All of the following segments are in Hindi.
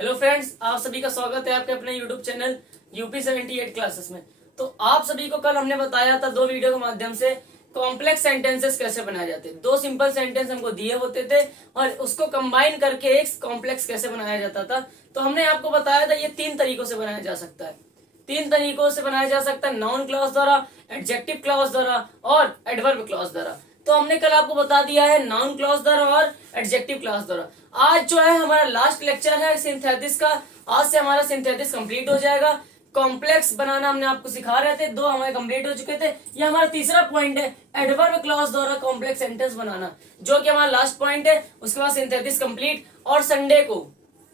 हेलो फ्रेंड्स, आप सभी का स्वागत है आपके अपने यूट्यूब चैनल यूपी 78 क्लासेस में। तो आप सभी को कल हमने बताया था दो वीडियो के माध्यम से कॉम्प्लेक्स सेंटेंसेस कैसे बनाए जाते हैं। दो सिंपल सेंटेंस हमको दिए होते थे और उसको कंबाइन करके एक कॉम्प्लेक्स कैसे बनाया जाता था। तो हमने आपको बताया था ये तीन तरीकों से बनाया जा सकता है। तीन तरीकों से बनाया जा सकता है, नाउन क्लॉज द्वारा, एडजेक्टिव क्लॉज द्वारा और एडवर्ब क्लॉज द्वारा। तो हमने कल आपको बता दिया है नाउन क्लॉज द्वारा और एडजेक्टिव क्लॉज द्वारा। आज जो है हमारा लास्ट लेक्चर है सिंथेसिस का। आज से हमारा सिंथेसिस कंप्लीट हो जाएगा। कॉम्प्लेक्स बनाना हमने आपको सिखा रहे थे, दो हमारे कंप्लीट हो चुके थे। ये हमारा तीसरा पॉइंट है, एडवर्ब क्लॉज द्वारा कॉम्प्लेक्स सेंटेंस बनाना, जो कि हमारा लास्ट पॉइंट है। उसके बाद सिंथेसिस कंप्लीट। और संडे को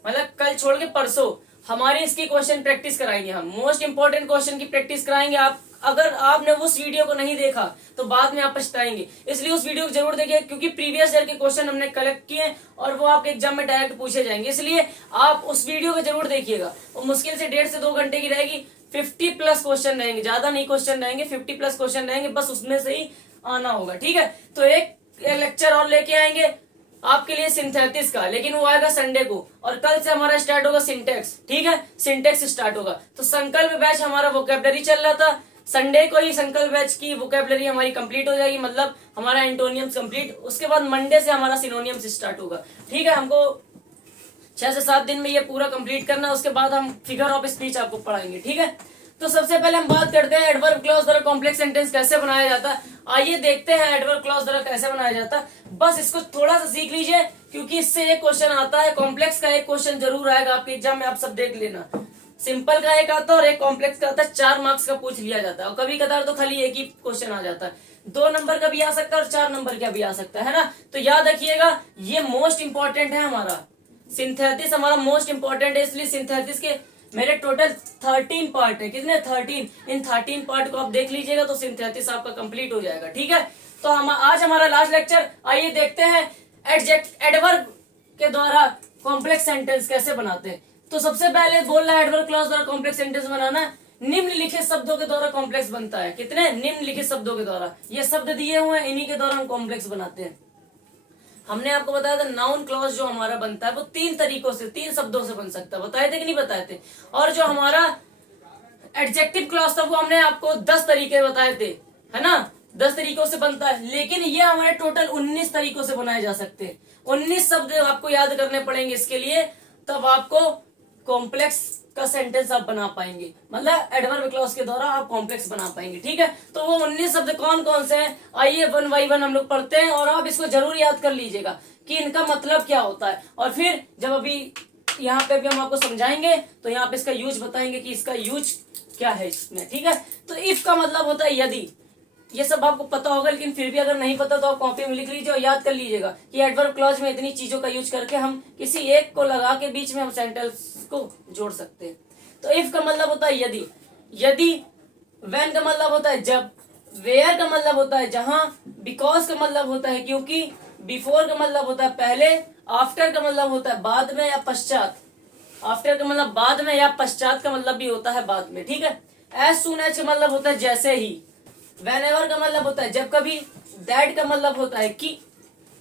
मतलब कल छोड़ के परसों हमारी इसकी क्वेश्चन प्रैक्टिस कराएंगे। हम मोस्ट इंपोर्टेंट क्वेश्चन की प्रैक्टिस कराएंगे। आप अगर आपने उस वीडियो को नहीं देखा तो बाद में आप पछताएंगे, इसलिए उस वीडियो को जरूर देखिए, क्योंकि प्रीवियस ईयर के क्वेश्चन हमने कलेक्ट किए और वो आपके एग्जाम में डायरेक्ट पूछे जाएंगे। इसलिए आप उस वीडियो को जरूर देखिएगा। वो मुश्किल से 1.5 से 2 घंटे की रहेगी। 50+ क्वेश्चन रहेंगे, ज्यादा नहीं क्वेश्चन रहेंगे, 50+ क्वेश्चन रहेंगे, बस उसमें से ही आना होगा। ठीक है, तो एक लेक्चर और लेके आएंगे आपके लिए सिंथेसिस का, लेकिन वो आएगा संडे को। और कल से हमारा स्टार्ट होगा सिंटेक्स। ठीक है, सिंटेक्स स्टार्ट होगा। तो संकल्प बैच हमारा वोकैबुलरी चल रहा था, संडे को ही संकल्प बैच की वोकैबुलरी हमारी कंप्लीट हो जाएगी, मतलब हमारा एंटोनियम्स कंप्लीट। उसके बाद मंडे से हमारा सिनोनियम्स स्टार्ट होगा। ठीक है, हमको 6 से 7 दिन में ये पूरा कंप्लीट करना है। उसके बाद हम फिगर ऑफ स्पीच आपको पढ़ाएंगे। ठीक है, तो सबसे पहले हम बात करते हैं एडवर्ब क्लॉज द्वारा कॉम्प्लेक्स सेंटेंस कैसे बनाया जाता है। आइए देखते हैं एडवर्ब क्लॉज द्वारा कैसे बनाया जाता है। बस इसको थोड़ा सा सीख लीजिए, क्योंकि इससे एक क्वेश्चन आता है, कॉम्प्लेक्स का एक क्वेश्चन जरूर आएगा आपके एग्जाम में। आप सब देख लेना, सिंपल का एक आता है और एक कॉम्प्लेक्स का आता है। 4 मार्क्स का पूछ लिया जाता है और कभी कदार तो खाली एक ही क्वेश्चन आ जाता है। 2 नंबर का भी आ सकता है और 4 नंबर का भी आ सकता है ना। तो याद रखिएगा, ये मोस्ट इंपॉर्टेंट है हमारा सिंथेसिस, हमारा मोस्ट इंपॉर्टेंट है। इसलिए सिंथेसिस के मेरे टोटल 13 पार्ट है। कितने? 13। इन 13 पार्ट को आप देख लीजिएगा तो सिंथेसिस आपका कंप्लीट हो जाएगा। ठीक है, तो हम आज हमारा लास्ट लेक्चर। आइए देखते हैं एडवर्ब के द्वारा कॉम्प्लेक्स सेंटेंस कैसे बनाते हैं। तो सबसे पहले बोल रहा है एडवर्ब क्लॉज द्वारा कॉम्प्लेक्स सेंटेंस बनाना है। निम्नलिखित शब्दों के द्वारा कॉम्प्लेक्स बनता है। कितने? निम्नलिखित शब्दों के द्वारा। ये शब्द दिए हुए हैं, इन्हीं के द्वारा हम कॉम्प्लेक्स बनाते हैं। हमने आपको बताया था नाउन क्लॉज जो हमारा बनता है वो 3 तरीकों से, 3 शब्दों से बन सकता है। बताए थे कि नहीं बताए थे? और जो हमारा एडजेक्टिव क्लॉज था वो हमने आपको 10 तरीके बताए थे, है ना। 10 तरीकों से बनता है, लेकिन ये हमारे टोटल 19 तरीकों से बनाए जा सकते हैं। 19 शब्द आपको याद करने पड़ेंगे इसके लिए, तब आपको कॉम्प्लेक्स का सेंटेंस आप बना पाएंगे, मतलब एडवर्ब क्लॉज के द्वारा आप कॉम्प्लेक्स बना पाएंगे। ठीक है, तो वो 19 शब्द कौन कौन से हैं, आइए 1 बाय 1 हम लोग पढ़ते हैं और आप इसको जरूर याद कर लीजिएगा कि इनका मतलब क्या होता है। और फिर जब अभी यहाँ पे भी हम आपको समझाएंगे तो यहाँ पे इसका यूज बताएंगे कि इसका यूज क्या है इसमें। ठीक है, तो इफ का मतलब होता है यदि। ये सब आपको पता होगा, लेकिन फिर भी अगर नहीं पता तो आप कॉपी में लिख लीजिए और याद कर लीजिएगा कि एडवर्ब क्लॉज में इतनी चीजों का यूज करके हम किसी एक को लगा के बीच में हम सेंटेंस को जोड़ सकते हैं। तो इफ का मतलब होता है यदि, यदि। व्हेन का मतलब होता है जब, वेयर का मतलब होता है जहां, बिकॉज का मतलब होता है क्योंकि, बिफोर का मतलब होता है पहले, आफ्टर का मतलब होता है बाद में या पश्चात। आफ्टर का मतलब बाद में या पश्चात का मतलब भी होता है बाद में। ठीक है, एज सून एज का मतलब होता है जैसे ही। Whenever का मतलब होता है जब कभी। दैट का मतलब होता है कि।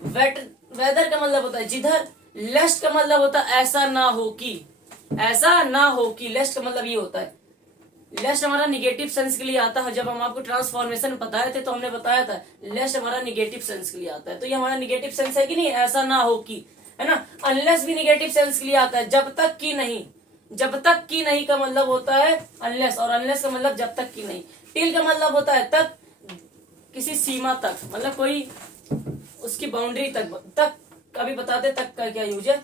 वेदर का मतलब होता है जिधर। लेस्ट का मतलब होता है ऐसा ना हो कि, ऐसा ना हो कि। लेस्ट का मतलब ये होता है, लेस्ट हमारा निगेटिव सेंस के लिए आता है। जब हम आपको ट्रांसफॉर्मेशन बताए थे तो हमने बताया था लेस्ट हमारा निगेटिव सेंस के लिए आता है। तो ये हमारा निगेटिव सेंस है कि नहीं, ऐसा ना हो कि, है ना। अनलेस भी निगेटिव सेंस के लिए आता है, जब तक कि नहीं। जब तक कि नहीं का मतलब होता है अनलेस, और अनलेस का मतलब जब तक कि नहीं। टिल का मतलब होता है तक, किसी सीमा तक, मतलब कोई उसकी बाउंड्री तक अभी बताते तक का क्या यूज है।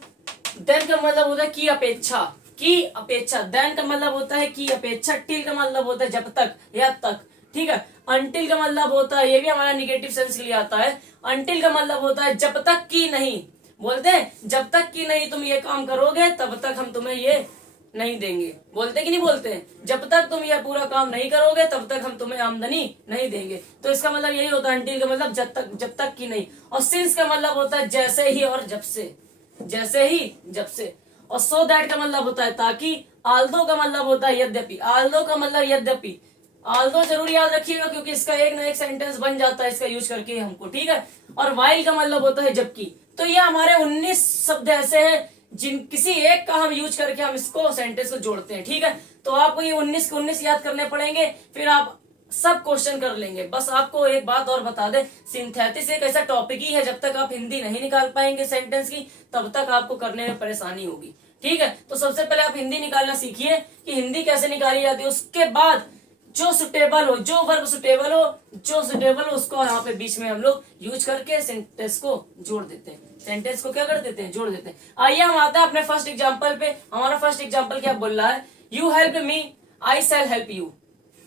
देन का मतलब होता है की अपेक्षा, की अपेक्षा। देन का मतलब होता है की अपेक्षा। टिल का मतलब होता है जब तक या तक। ठीक है, अनटिल का मतलब होता है, ये भी हमारा निगेटिव सेंस के लिए आता है। अनटिल का मतलब होता है जब तक की नहीं। बोलते हैं जब तक की नहीं तुम ये काम करोगे तब तक हम तुम्हें ये नहीं देंगे। बोलते कि नहीं बोलते हैं, जब तक तुम यह पूरा काम नहीं करोगे तब तक हम तुम्हें आमदनी नहीं देंगे। तो इसका मतलब यही होता है अंटिल का मतलब जब तक की नहीं। और सिंस का मतलब होता है जैसे ही और जब से, जैसे ही जब से। और सो दैट का मतलब होता है ताकि। आल्दो का मतलब होता है यद्यपि, आल्दो का मतलब यद्यपि। आल्दो जरूर याद रखिएगा, क्योंकि इसका एक ना एक सेंटेंस बन जाता है इसका यूज करके हमको। ठीक है, और वाइल का मतलब होता है जबकि। तो ये हमारे 19 शब्द ऐसे हैं जिन किसी एक का हम यूज करके हम इसको सेंटेंस को जोड़ते हैं। ठीक है, तो आपको ये 19 के 19 याद करने पड़ेंगे, फिर आप सब क्वेश्चन कर लेंगे। बस आपको एक बात और बता दे, सिंथेसिस एक ऐसा टॉपिक ही है, जब तक आप हिंदी नहीं निकाल पाएंगे सेंटेंस की, तब तक आपको करने में परेशानी होगी। ठीक है, तो सबसे पहले आप हिंदी निकालना सीखिए कि हिंदी कैसे निकाली जाती है। उसके बाद जो सुटेबल हो, जो वर्ब सुटेबल हो, जो सुटेबल हो, उसको यहाँ पे बीच में हम लोग यूज करके सेंटेंस को जोड़ देते हैं। सेंटेंस को क्या कर देते हैं, जोड़ देते हैं। आइए हम आते हैं अपने फर्स्ट एग्जांपल पे। हमारा फर्स्ट एग्जांपल क्या बोल रहा है, you help me I shall help you.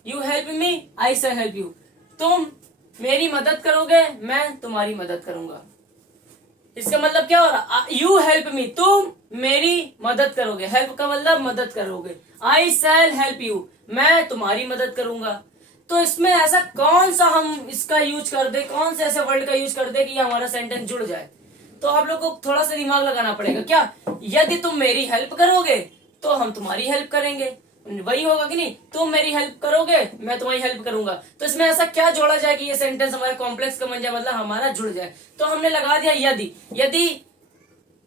You help me I shall help you. तुम मेरी मदद करोगे, मैं तुम्हारी मदद करूंगा। इसका मतलब क्या हो रहा, यू हेल्प मी, तुम मेरी मदद करोगे। हेल्प का मतलब मदद करोगे। आई शैल हेल्प यू, मैं तुम्हारी मदद करूंगा। तो इसमें ऐसा कौन सा हम इसका यूज कर दे, कौन से ऐसे वर्ड का यूज कर दे कि हमारा सेंटेंस जुड़ जाए। तो आप लोग को थोड़ा सा दिमाग लगाना पड़ेगा। क्या, यदि तुम मेरी हेल्प करोगे तो हम तुम्हारी हेल्प करेंगे, वही होगा कि नहीं। तुम मेरी हेल्प करोगे, मैं तुम्हारी हेल्प करूंगा। तो इसमें ऐसा क्या जोड़ा जाए कि ये सेंटेंस हमारा कॉम्प्लेक्स का बन जाए, मतलब हमारा जुड़ जाए। तो हमने लगा दिया यदि। यदि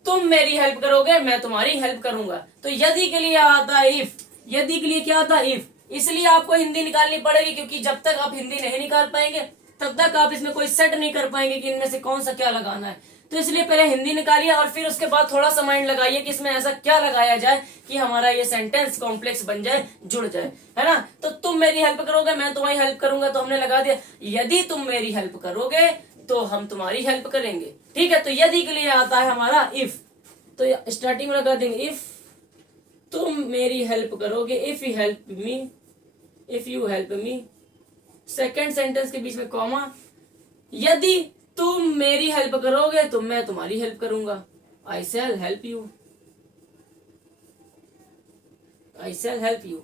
तुम मेरी हेल्प करोगे, मैं तुम्हारी हेल्प करूंगा। तो यदि के लिए आता है इफ। यदि के लिए क्या आता है, इफ। इसलिए आपको हिंदी निकालनी पड़ेगी, क्योंकि जब तक आप हिंदी नहीं निकाल पाएंगे तब तक आप इसमें कोई सेट नहीं कर पाएंगे कि इनमें से कौन सा क्या लगाना है। तो इसलिए पहले हिंदी निकालिए और फिर उसके बाद थोड़ा सा माइंड लगाइए कि इसमें ऐसा क्या लगाया जाए कि हमारा ये सेंटेंस कॉम्प्लेक्स बन जाए, जुड़ जाए, है ना। तो तुम मेरी हेल्प करोगे, मैं तुम्हारी हेल्प करूंगा। तो हमने लगा दिया यदि तुम मेरी हेल्प करोगे तो हम तुम्हारी हेल्प करेंगे। ठीक है, तो यदि के लिए आता है हमारा इफ। तो स्टार्टिंग में लगा देंगे इफ तुम मेरी हेल्प करोगे, if you help me, if you help me. Second sentence के बीच में कॉमा, यदि तुम मेरी हेल्प करोगे तो मैं तुम्हारी हेल्प करूंगा। I shall help you, I shall help you.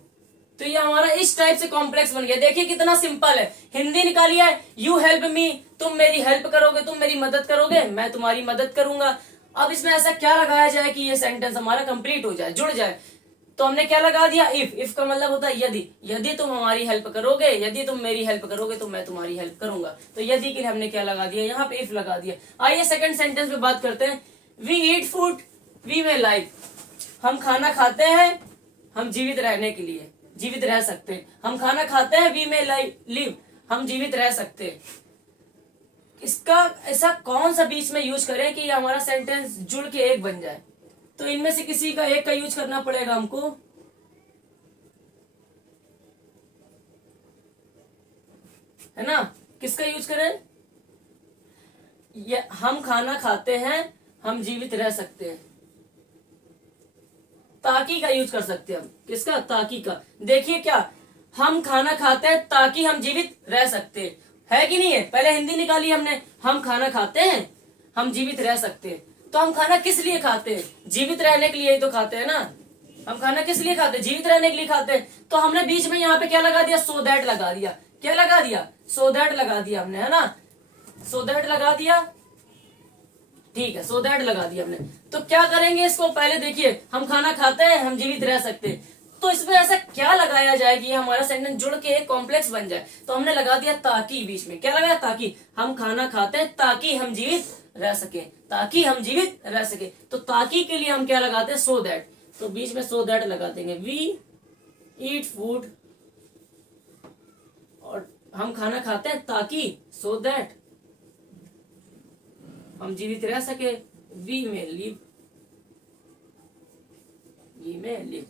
तो ये हमारा इस टाइप से कॉम्प्लेक्स बन गया। देखिए कितना सिंपल है। हिंदी निकाली है, यू हेल्प मी, तुम मेरी हेल्प करोगे, तुम मेरी मदद करोगे, मैं तुम्हारी मदद करूंगा। अब इसमें ऐसा क्या लगाया जाए कि ये सेंटेंस हमारा कंप्लीट हो जाए, जुड़ जाए। तो हमने क्या लगा दिया, इफ। इफ का मतलब होता है यदि। यदि तुम हमारी हेल्प करोगे, यदि तुम मेरी हेल्प करोगे तो मैं तुम्हारी हेल्प करूंगा। तो यदि के लिए हमने क्या लगा दिया, यहाँ पे इफ लगा दिया। आइए सेकंड सेंटेंस पे बात करते हैं। We eat food we may live. हम खाना खाते हैं, हम जीवित रहने के लिए, जीवित रह सकते हैं। हम खाना खाते हैं, वी मे लिव, हम जीवित रह सकते हैं। इसका ऐसा कौन सा बीच में यूज करें कि हमारा सेंटेंस जुड़ के एक बन जाए। तो इनमें से किसी का एक का यूज करना पड़ेगा हमको। है ना, किसका यूज करें, ये हम खाना खाते हैं, हम जीवित रह सकते हैं। ताकि का यूज कर सकते हैं हम। किसका, ताकि का। देखिए क्या, हम खाना खाते हैं ताकि हम जीवित रह सकते हैं, है कि नहीं है। पहले हिंदी निकाली हमने, हम खाना खाते हैं, हम जीवित रह सकते हैं। तो हम खाना किस लिए खाते हैं, जीवित रहने के लिए ही तो खाते हैं ना। हम खाना किस लिए खाते हैं, जीवित रहने के लिए खाते हैं। तो हमने बीच में यहाँ पे क्या लगा दिया, सो दैट लगा दिया। क्या लगा दिया, सो दैट लगा दिया हमने, है ना। सो दैट लगा दिया, ठीक है, सो दैट लगा दिया हमने। तो क्या करेंगे इसको, पहले देखिए, हम खाना खाते हैं, हम जीवित रह सकते हैं। तो इसमें ऐसा क्या लगाया जाए कि हमारा सेंटेंस जुड़ के एक कॉम्प्लेक्स बन जाए। तो हमने लगा दिया ताकि। बीच में क्या लगाया, ताकि। हम खाना खाते हैं ताकि हम जीवित रह सके, ताकि हम जीवित रह सके। तो ताकि के लिए हम क्या लगाते हैं, सो दैट। तो बीच में सो दैट लगा देंगे। वी ईट फूड, और हम खाना खाते हैं ताकि, सो दैट हम जीवित रह सके। वी में लिव, वी में लिव।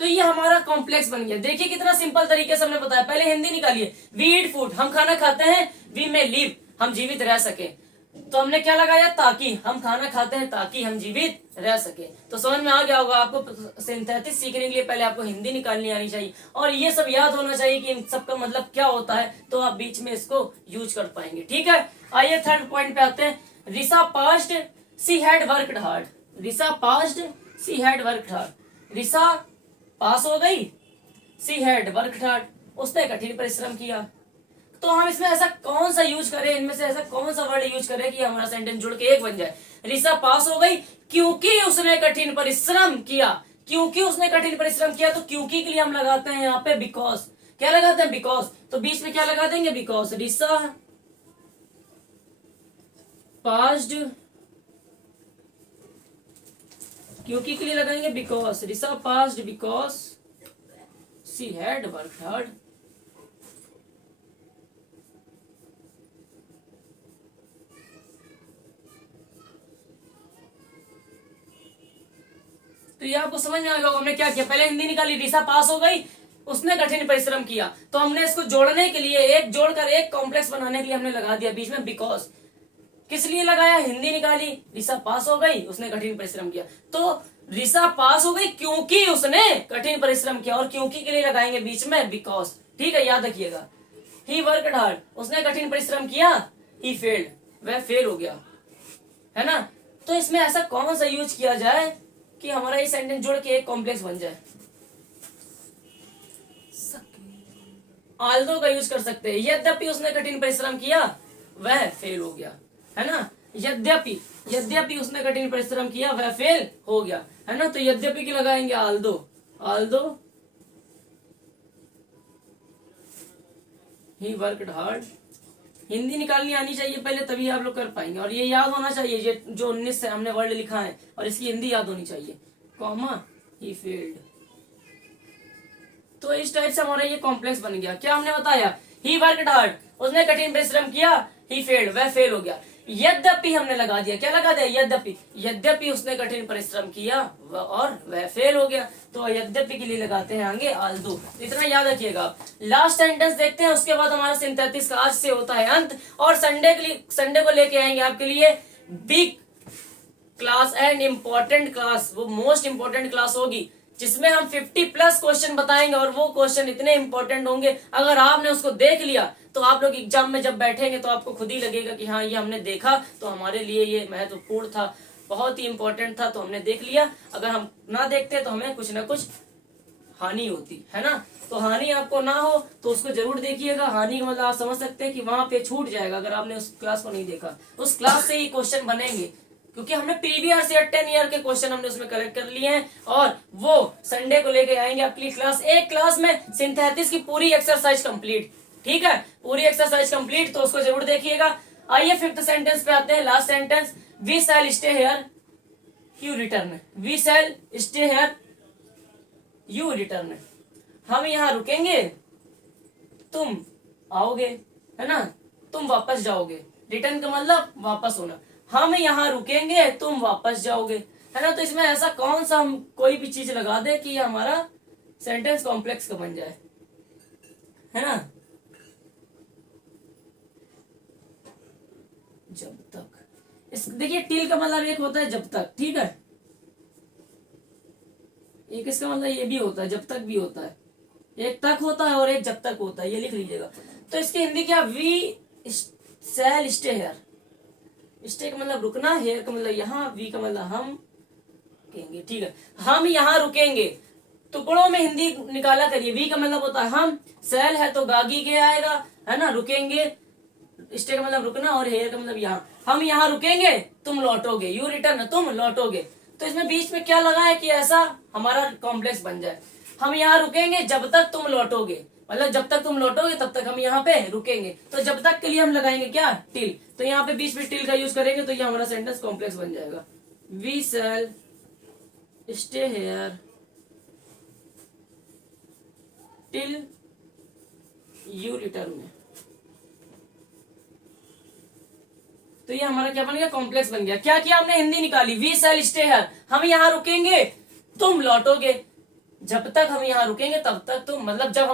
तो ये हमारा कॉम्प्लेक्स बन गया। देखिए कितना सिंपल तरीके से हमने बताया। पहले हिंदी निकालिए, वी ईट फूड, हम खाना खाते हैं, वी में लिव, हम जीवित रह सके। तो हमने क्या लगाया, ताकि। हम खाना खाते हैं ताकि हम जीवित रह सके। तो समझ में आ गया होगा आपको। सिंथेसिस सीखने के लिए पहले आपको हिंदी निकालनी आनी चाहिए और ये सब याद होना चाहिए कि इन सब का मतलब क्या होता है। तो आप बीच में इसको यूज कर पाएंगे। ठीक है, आइए थर्ड पॉइंट पे आते हैं। Risa passed she had worked hard. Risa passed she had worked hard. Risa pass हो गई, सी हैड वर्कड हार्ड, उसने कठिन परिश्रम किया। तो हम इसमें ऐसा कौन सा यूज करें, इनमें से ऐसा कौन सा वर्ड यूज करें कि हमारा सेंटेंस जुड़ के एक बन जाए। रिसा पास हो गई क्योंकि उसने कठिन परिश्रम किया। क्योंकि उसने कठिन परिश्रम किया, तो क्योंकि के लिए हम लगाते हैं यहाँ पे बिकॉज। क्या लगाते हैं, बिकॉज। तो बीच में क्या लगा देंगे, बिकॉज। रिसा पास्ड क्योंकि के लिए लगाएंगे because Risha passed because she had work hard. तो ये आपको समझ में आ गया होगा हमने क्या किया। पहले हिंदी निकाली, ऋषा पास हो गई, उसने कठिन परिश्रम किया, तो हमने इसको जोड़ने के लिए, एक जोड़कर एक कॉम्प्लेक्स बनाने के लिए हमने लगा दिया बीच में बिकॉज। किस लिए लगाया? हिंदी निकाली, ऋषा पास हो गई, उसने कठिन परिश्रम किया, तो ऋषा पास हो गई क्योंकि उसने कठिन परिश्रम किया, और क्योंकि के लिए लगाएंगे बीच में बिकॉज। ठीक है, याद रखिएगा। ही वर्कड हार्ड, उसने कठिन परिश्रम किया, ही फेल्ड, वह फेल हो गया, है ना। तो इसमें ऐसा कौन सा यूज किया जाए कि हमारा ये सेंटेंस जोड़ के एक कॉम्प्लेक्स बन जाए? आल्दो का यूज कर सकते हैं। यद्यपि उसने कठिन परिश्रम किया, वह फेल हो गया, है ना। यद्यपि उसने कठिन परिश्रम किया, वह फेल हो गया, है ना। तो यद्यपि की लगाएंगे Aldous he worked hard. Hindi निकालनी आनी चाहिए पहले, तभी आप लोग कर पाएंगे, और ये याद होना चाहिए, ये जो 19 से हमने वर्ड लिखा है, और इसकी हिंदी याद होनी चाहिए, कॉमा ही फेल्ड। तो इस टाइप से हमारा ये कॉम्प्लेक्स बन गया। क्या हमने बताया? ही वर्कड हार्ड, उसने कठिन परिश्रम किया, ही फेल्ड, वह फेल हो गया। यद्यपि हमने लगा दिया, क्या लगा दिया? यद्यपि उसने कठिन परिश्रम किया और वह फेल हो गया, तो यद्यपि के लिए लगाते हैं आगे आल्दो। इतना याद रखिएगा। लास्ट सेंटेंस देखते हैं, उसके बाद हमारा सिंथेटिक्स का आज से होता है अंत, और संडे को लेके आएंगे आपके लिए big class and important class. वो मोस्ट इम्पोर्टेंट क्लास होगी, जिसमें हम 50+ क्वेश्चन बताएंगे, और वो क्वेश्चन इतने इंपॉर्टेंट होंगे, अगर आपने उसको देख लिया तो आप लोग एग्जाम में जब बैठेंगे तो आपको खुद ही लगेगा कि हाँ, ये हमने देखा तो हमारे लिए ये महत्वपूर्ण था, बहुत ही इंपॉर्टेंट था, तो हमने देख लिया। अगर हम ना देखते तो हमें कुछ ना कुछ हानि होती, है ना। तो हानि आपको ना हो तो उसको जरूर देखिएगा। हानि का मतलब आप समझ सकते हैं कि वहां पे छूट जाएगा अगर आपने उस क्लास को नहीं देखा। उस क्लास से ही क्वेश्चन बनेंगे, क्योंकि हमने प्रीवियस ईयर 10 ईयर के क्वेश्चन हमने उसमें कलेक्ट कर लिए हैं, और वो संडे को लेके आएंगे आपकी क्लास। एक क्लास में सिंथेसिस की पूरी एक्सरसाइज कंप्लीट, ठीक है, पूरी एक्सरसाइज कंप्लीट, तो उसको जरूर देखिएगा। आइए 5th सेंटेंस पे आते हैं, last sentence. We shall stay here you return. We shall stay here you return. हम यहाँ रुकेंगे, तुम आओगे, है ना, तुम वापस जाओगे। रिटर्न का मतलब वापस होना। हम यहाँ रुकेंगे, तुम वापस जाओगे, है ना। तो इसमें ऐसा कौन सा हम कोई भी चीज लगा दे कि हमारा सेंटेंस कॉम्प्लेक्स का बन जाए, है ना। जब तक, इस देखिए टिल का मतलब एक होता है जब तक, ठीक है, एक इसका मतलब ये भी होता है, जब तक भी होता है, एक तक होता है और एक जब तक होता है, ये लिख लीजिएगा। तो इसकी हिंदी क्या? We shall stay here. Stay का मतलब रुकना, हेयर का मतलब यहाँ, वी का मतलब हम कहेंगे, ठीक है, हम यहाँ रुकेंगे। टुकड़ों में हिंदी निकाला करिए। वी का मतलब होता है हम, सेल है तो गागी के आएगा, है ना, रुकेंगे, स्टे का मतलब रुकना, और हेयर का मतलब यहाँ। हम यहाँ रुकेंगे, तुम लौटोगे, यू रिटर्न, तुम लौटोगे। तो इसमें बीच में क्या लगा है कि ऐसा हमारा कॉम्प्लेक्स बन जाए। हम यहाँ रुकेंगे जब तक तुम लौटोगे, मतलब जब तक तुम लौटोगे तब तक हम यहाँ पे रुकेंगे। तो जब तक के लिए हम लगाएंगे क्या? टिल। तो यहाँ पे बीच में टिल का यूज करेंगे, तो ये हमारा सेंटेंस कॉम्प्लेक्स बन जाएगा। We shall stay here till you return. तो ये हमारा क्या बन गया? कॉम्प्लेक्स बन गया। क्या किया हमने? हिंदी निकाली। वी शैल स्टे हियर, हम यहाँ रुकेंगे, तुम लौटोगे। जब तक हम यहाँ रुकेंगे तब तक तुम, मतलब जब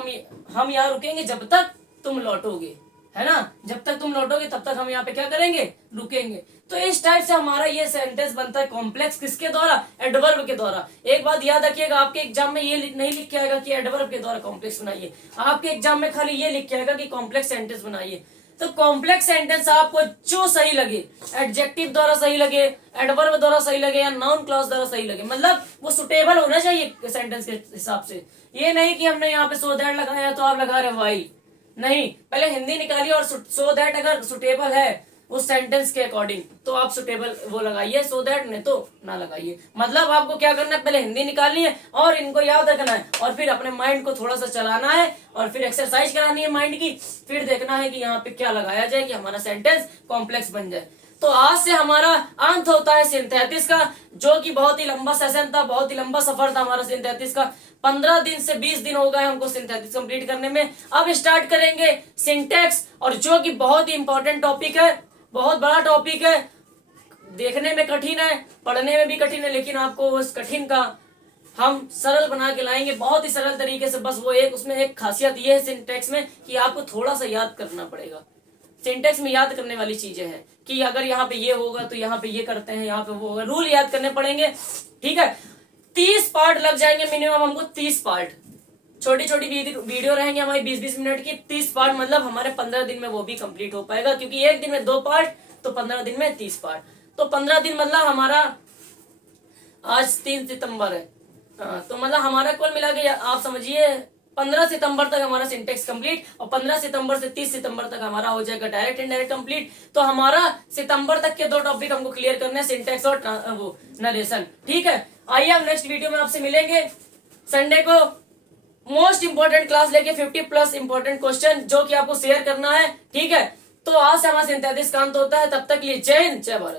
हम यहाँ रुकेंगे जब तक तुम लौटोगे, है ना, जब तक तुम लौटोगे तब तक हम यहाँ पे क्या करेंगे? रुकेंगे। तो इस टाइप से हमारा ये सेंटेंस बनता है कॉम्प्लेक्स। किसके द्वारा? एडवर्ब के द्वारा। एक बात याद रखिएगा, आपके एग्जाम में ये नहीं लिख के आएगा कि एडवर्ब के द्वारा कॉम्प्लेक्स बनाइए। आपके एग्जाम में खाली ये लिख के आएगा कि कॉम्प्लेक्स सेंटेंस बनाइए। तो कॉम्प्लेक्स सेंटेंस आपको जो सही लगे, एडजेक्टिव द्वारा सही लगे, एडवर्ब द्वारा सही लगे, या नाउन क्लॉज द्वारा सही लगे, मतलब वो सुटेबल होना चाहिए सेंटेंस के हिसाब से। ये नहीं कि हमने यहाँ पे सो दैट लगाया तो आप लगा रहे वाइल। नहीं, पहले हिंदी निकालिए, और सो दैट अगर सुटेबल है उस सेंटेंस के अकॉर्डिंग तो आप सुटेबल वो लगाइए, सो दैट नहीं तो ना लगाइए। मतलब आपको क्या करना है? पहले हिंदी निकालनी है और इनको याद रखना है, और फिर अपने माइंड को थोड़ा सा चलाना है, और फिर एक्सरसाइज करानी है माइंड की, फिर देखना है कि यहाँ पे क्या लगाया जाए कि हमारा सेंटेंस कॉम्प्लेक्स बन जाए। तो आज से हमारा अंत होता है सिंथेसिस का, जो कि बहुत ही लंबा सेशन था, बहुत ही लंबा सफर था हमारा सिंथेसिस का। 15 दिन से 20 दिन हो गए हमको सिंथेसिस कंप्लीट करने में। अब स्टार्ट करेंगे सिंटेक्स, और जो कि बहुत ही इंपॉर्टेंट टॉपिक है, बहुत बड़ा टॉपिक है, देखने में कठिन है, पढ़ने में भी कठिन है, लेकिन आपको उस कठिन का हम सरल बना के लाएंगे, बहुत ही सरल तरीके से। बस वो उसमें एक खासियत ये है सिंटेक्स में कि आपको थोड़ा सा याद करना पड़ेगा। सिंटेक्स में याद करने वाली चीजें हैं कि अगर यहाँ पे ये होगा तो यहाँ पे ये करते हैं, यहाँ पे वो होगा, रूल याद करने पड़ेंगे। ठीक है, 30 पार्ट लग जाएंगे मिनिमम हमको, 30 पार्ट। छोटी छोटी वीडियो रहेंगे हमारी 20-20 मिनट की, 30 पार्ट मतलब हमारे 15 दिन में वो भी कंप्लीट हो पाएगा, क्योंकि एक दिन में 2 पार्ट, तो 15 दिन में 30 पार्ट। तो 15 दिन मतलब हमारा, आज 3 सितंबर है, तो मतलब हमारा कुल मिला के आप समझिए 15 सितंबर तक हमारा सिंटेक्स कंप्लीट, और 15 सितंबर से 30 सितंबर तक हमारा हो जाएगा डायरेक्ट इनडायरेक्ट कंप्लीट। तो हमारा सितंबर तक के 2 टॉपिक हमको क्लियर करने हैं, सिंटेक्स और वो नरेशन। ठीक है, आइए हम नेक्स्ट वीडियो में आपसे मिलेंगे संडे को। मोस्ट इंपोर्टेंट क्लास लेके 50+ इंपोर्टेंट क्वेश्चन जो कि आपको शेयर करना है। ठीक है, तो आज से हमारा सिंथेसिस का अंत होता है। तब तक के लिए जय हिंद, जय भारत।